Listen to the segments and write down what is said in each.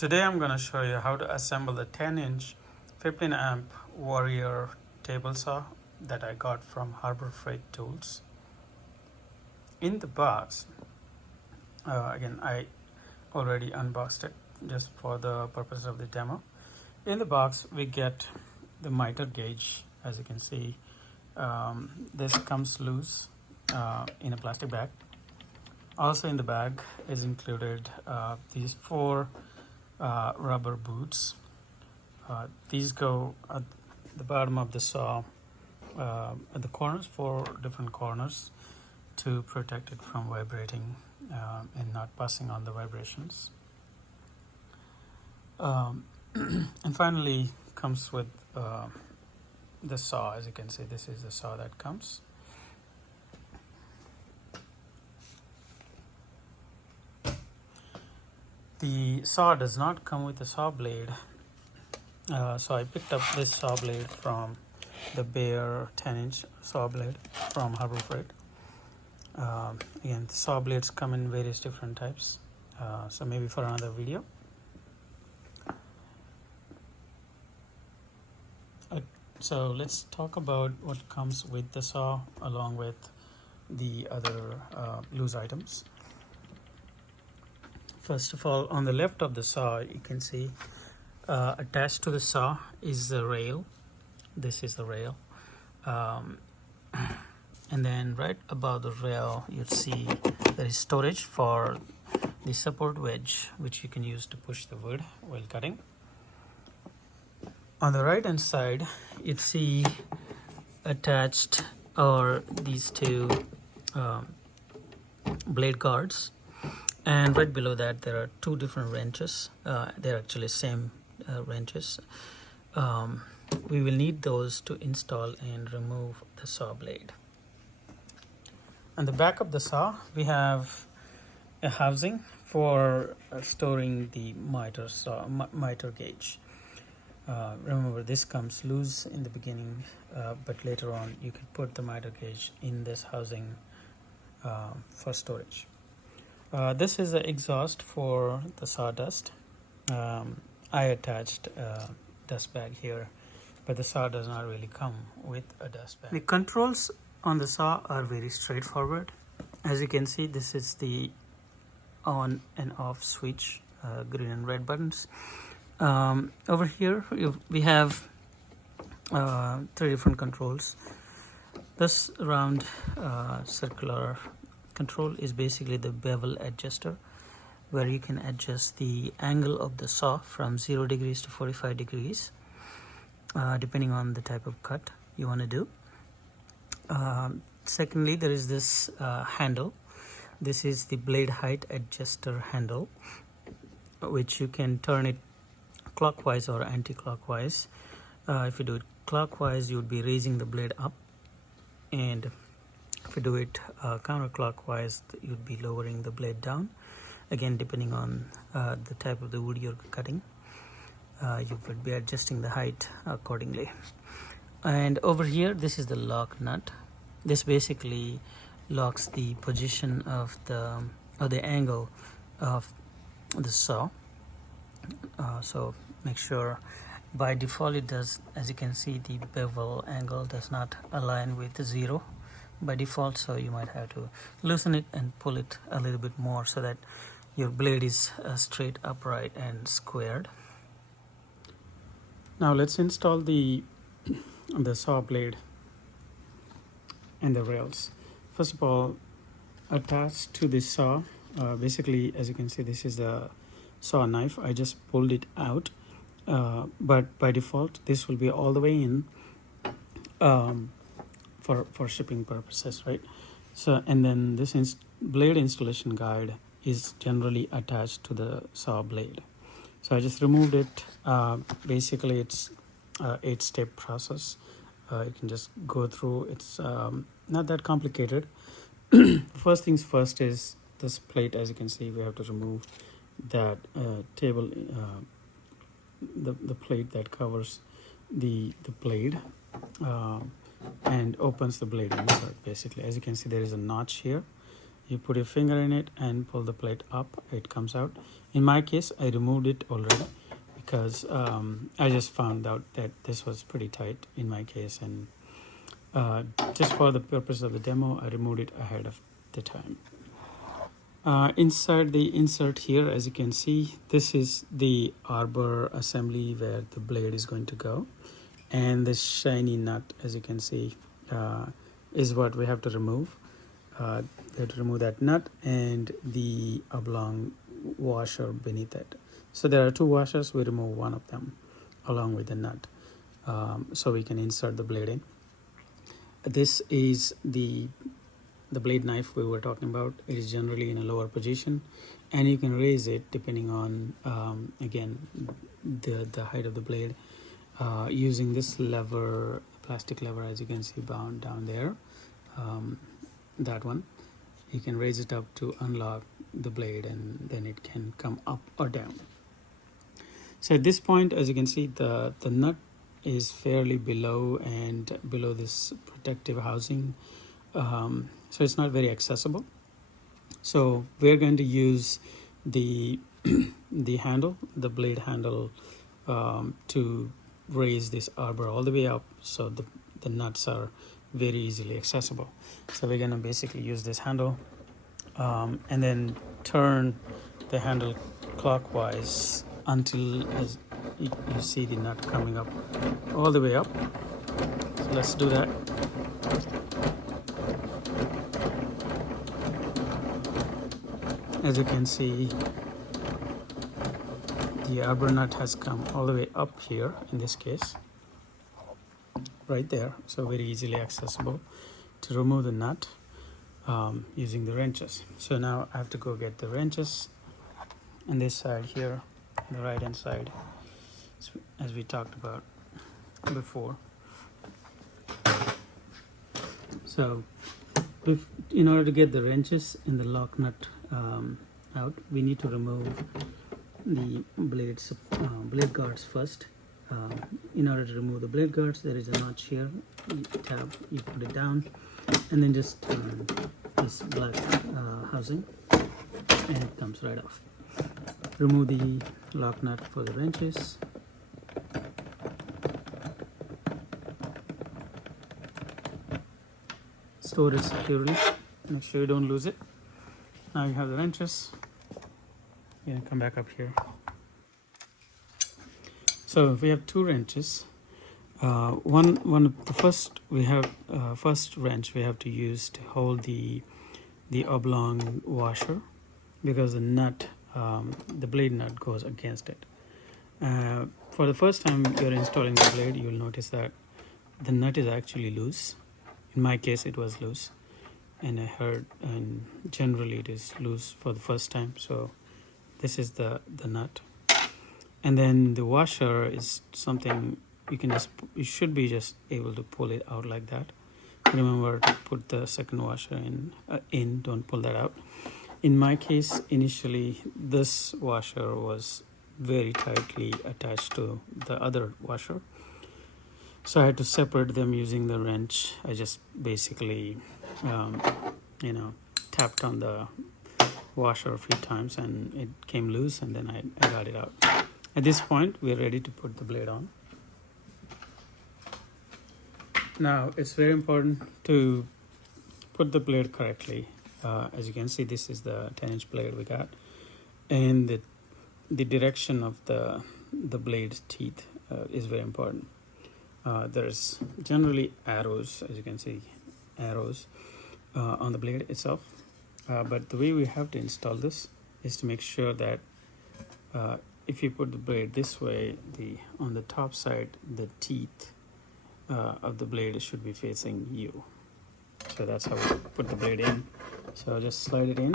Today I'm going to show you how to assemble the 10-inch 15 amp Warrior table saw that I got from Harbour Freight Tools. In the box, again I already unboxed it just for the purpose of the demo. In the box we get the miter gauge. As you can see, this comes loose in a plastic bag. Also in the bag is included these 4 rubber boots. These go at the bottom of the saw at the corners, 4 different corners, to protect it from vibrating and not passing on the vibrations. And finally comes with the saw. As you can see, this is the saw that comes. The saw does not come with a saw blade, so I picked up this saw blade from the bare 10-inch saw blade from Harbour Freight. Again, the saw blades come in various different types, so maybe for another video. So let's talk about what comes with the saw along with the other loose items. First of all, on the left of the saw, you can see attached to the saw is the rail. This is the rail. And then right above the rail, you'll see there is storage for the support wedge, which you can use to push the wood while cutting. On the right hand side, you'll see attached are these 2 blade guards. And right below that there are 2 different wrenches. They're actually same wrenches. We will need those to install and remove the saw blade. On the back of the saw we have a housing for storing the miter gauge. Remember, this comes loose in the beginning, but later on you can put the miter gauge in this housing for storage. This is the exhaust for the sawdust. I attached a dust bag here, but the saw does not really come with a dust bag. The controls on the saw are very straightforward. As you can see, this is the on and off switch, green and red buttons. Over here we have 3 different controls. This round circular control is basically the bevel adjuster, where you can adjust the angle of the saw from 0 degrees to 45 degrees depending on the type of cut you want to do. Secondly, there is this handle. This is the blade height adjuster handle, which you can turn it clockwise or anti-clockwise. If you do it clockwise, you would be raising the blade up, and if you do it counterclockwise, you'd be lowering the blade down. Again, depending on the type of the wood you're cutting, you would be adjusting the height accordingly. And over here, this is the lock nut. This basically locks the position of the angle of the saw. So make sure, by default it does, as you can see, the bevel angle does not align with 0 by default, so you might have to loosen it and pull it a little bit more so that your blade is straight, upright and squared. Now let's install the saw blade and the rails. First of all, attached to this saw, basically, as you can see, this is the saw knife. I just pulled it out, but by default this will be all the way in for shipping purposes, right? So, and then this blade installation guide is generally attached to the saw blade. So I just removed it. Basically it's a 8-step process. You can just go through. It's not that complicated. First things first is this plate. As you can see, we have to remove that table, the plate that covers the blade and opens the blade insert. Basically, as you can see, there is a notch here, You put your finger in it and pull the plate up, it comes out. In my case, I removed it already because I just found out that this was pretty tight in my case, and just for the purpose of the demo, I removed it ahead of the time. Inside the insert here, as you can see, this is the arbor assembly where the blade is going to go, and this shiny nut, as you can see, is what we have to remove. We have to remove that nut and the oblong washer beneath it. So there are two washers. We remove one of them along with the nut, so we can insert the blade in. This is the blade knife we were talking about. It is generally in a lower position, and you can raise it depending on again the height of the blade, using this lever, plastic lever, as you can see bound down there, that one. You can raise it up to unlock the blade, and then it can come up or down. So at this point, as you can see, the nut is fairly below this protective housing, so it's not very accessible. So we're going to use the handle, the blade handle, to raise this arbor all the way up, so the nuts are very easily accessible. So we're going to basically use this handle, and then turn the handle clockwise until as you see the nut coming up all the way up. So let's do that. As you can see, the arbor nut has come all the way up here, in this case, right there, so very easily accessible to remove the nut using the wrenches. So now I have to go get the wrenches on this side here, the right hand side, as we talked about before. So in order to get the wrenches in the lock nut out, we need to remove the blade guards first. In order to remove the blade guards, there is a notch here. You tab, you put it down, and then just turn this black housing, and it comes right off. Remove the lock nut for the wrenches. Store it securely. Make sure you don't lose it. Now you have the wrenches. You're gonna come back up here. So if we have two wrenches, first wrench we have to use to hold the oblong washer, because the nut, the blade nut goes against it. For the first time you're installing the blade, you'll notice that the nut is actually loose. In my case, it was loose, and I heard, and generally it is loose for the first time. So this is the nut. And then the washer is something you should be just able to pull it out like that. Remember to put the second washer in, don't pull that out. In my case, initially, this washer was very tightly attached to the other washer. So I had to separate them using the wrench. I just basically, tapped on the washer a few times, and it came loose, and then I got it out. At this point, we're ready to put the blade on. Now, it's very important to put the blade correctly. As you can see, this is the 10-inch blade we got, and the direction of the blade's teeth is very important. There's generally arrows, as you can see, arrows on the blade itself. But the way we have to install this is to make sure that if you put the blade this way, on the top side, the teeth of the blade should be facing you. So that's how we put the blade in. So I'll just slide it in.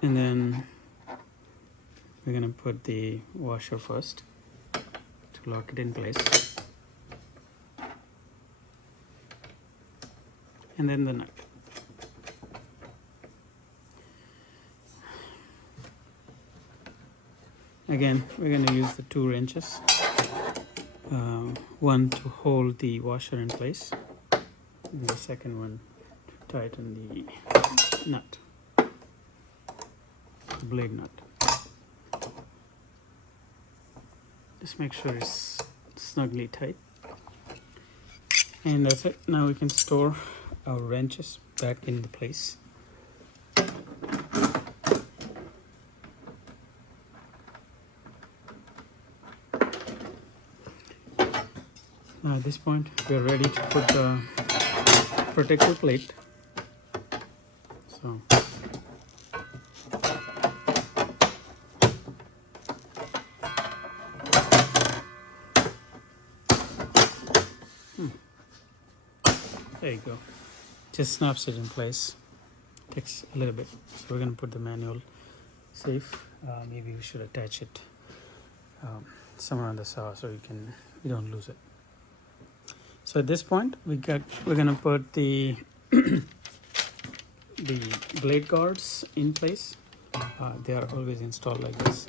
And then we're going to put the washer first to lock it in place. and then the nut. Again, we're going to use the 2 wrenches, one to hold the washer in place, and the second one to tighten the nut, the blade nut. Just make sure it's snugly tight. And that's it. Now we can store our wrenches back into place. Now at this point, we are ready to put the protective plate. So there you go. Just snaps it in place. Takes a little bit. So we're going to put the manual safe. Maybe we should attach it somewhere on the saw so you don't lose it. So at this point, we're going to put the blade guards in place. They are always installed like this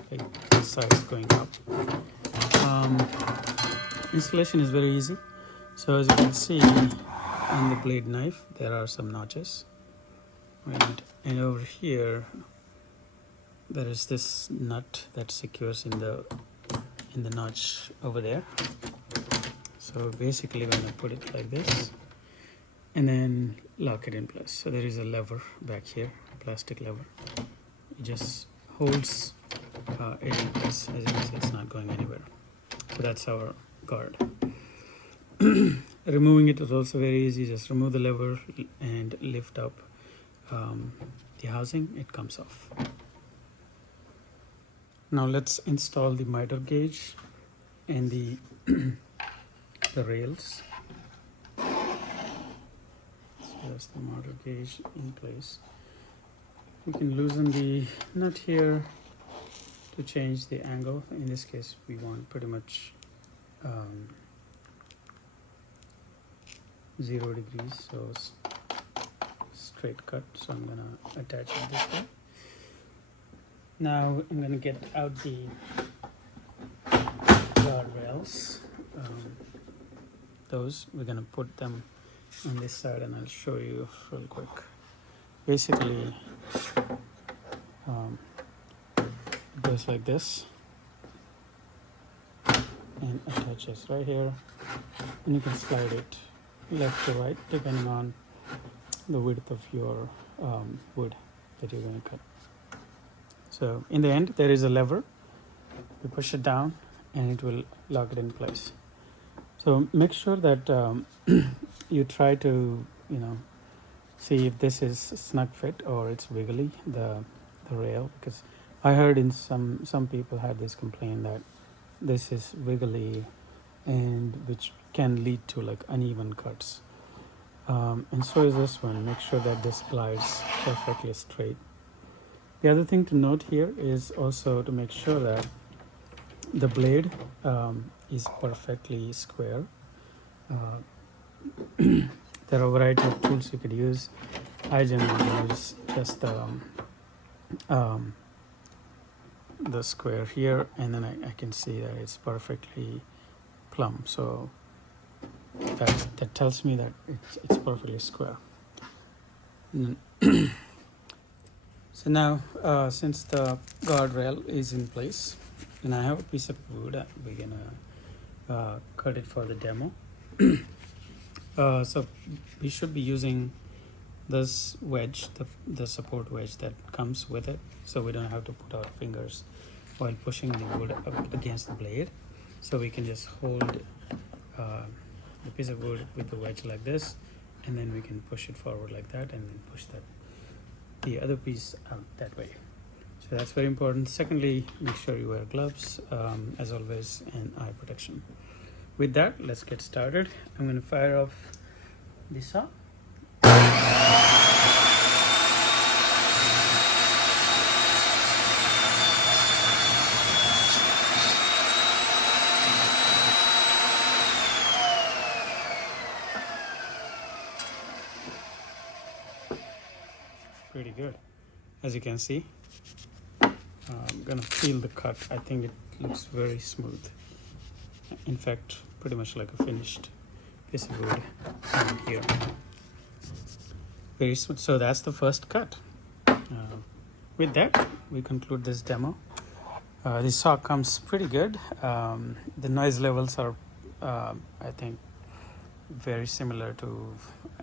sides going up. Installation is very easy. So as you can see on the blade knife, there are some notches, right? And over here there is this nut that secures in the notch over there. So basically we're going to put it like this and then lock it in place. So there is a lever back here, a plastic lever. It just holds it in place. As you can see, it's not going anywhere. So that's our guard. Removing it is also very easy. Just remove the lever and lift up the housing. It comes off. Now let's install the miter gauge and the rails. So that's the miter gauge in place. We can loosen the nut here to change the angle. In this case, we want pretty much 0 degrees, so straight cut. So I'm gonna attach it this way. Now I'm gonna get out the guardrails. Those we're gonna put them on this side, and I'll show you real quick. Basically, it goes like this and attaches right here, and you can slide it left to right depending on the width of your wood that you're going to cut. So in the end, there is a lever. You push it down and it will lock it in place. So make sure that you try to see if this is snug fit or it's wiggly, the rail, because I heard in some people had this complaint that this is wiggly, and which can lead to like uneven cuts. And so is this one. Make sure that this glides perfectly straight. The other thing to note here is also to make sure that the blade is perfectly square. There are a variety of tools you could use. I generally use just the square here, and then I can see that it's perfectly plumb. So that tells me that it's perfectly square. So now, since the guardrail is in place, and I have a piece of wood, we're gonna cut it for the demo. So we should be using this wedge, the support wedge that comes with it, so we don't have to put our fingers while pushing the wood up against the blade. So we can just hold the piece of wood with the wedge like this, and then we can push it forward like that, and then push the other piece out that way. So that's very important. Secondly, make sure you wear gloves as always, and eye protection. With that, let's get started. I'm going to fire off the saw. as you can see. I'm gonna feel the cut. I think it looks very smooth. In fact, pretty much like a finished piece of wood here. Very smooth. So that's the first cut. With that, we conclude this demo. The saw comes pretty good. The noise levels are, I think, very similar to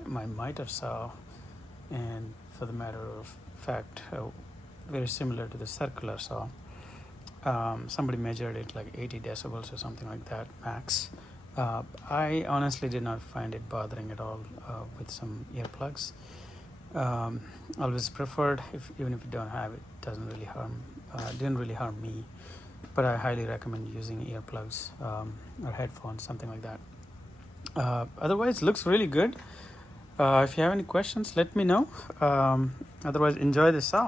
my miter saw, and for the matter of fact, very similar to the circular saw. Somebody measured it like 80 decibels or something like that max. I honestly did not find it bothering at all with some earplugs. Always preferred, even if you don't have it, doesn't really harm, didn't really harm me, but I highly recommend using earplugs or headphones, something like that. Otherwise, looks really good. If you have any questions, let me know. Otherwise, enjoy the saw.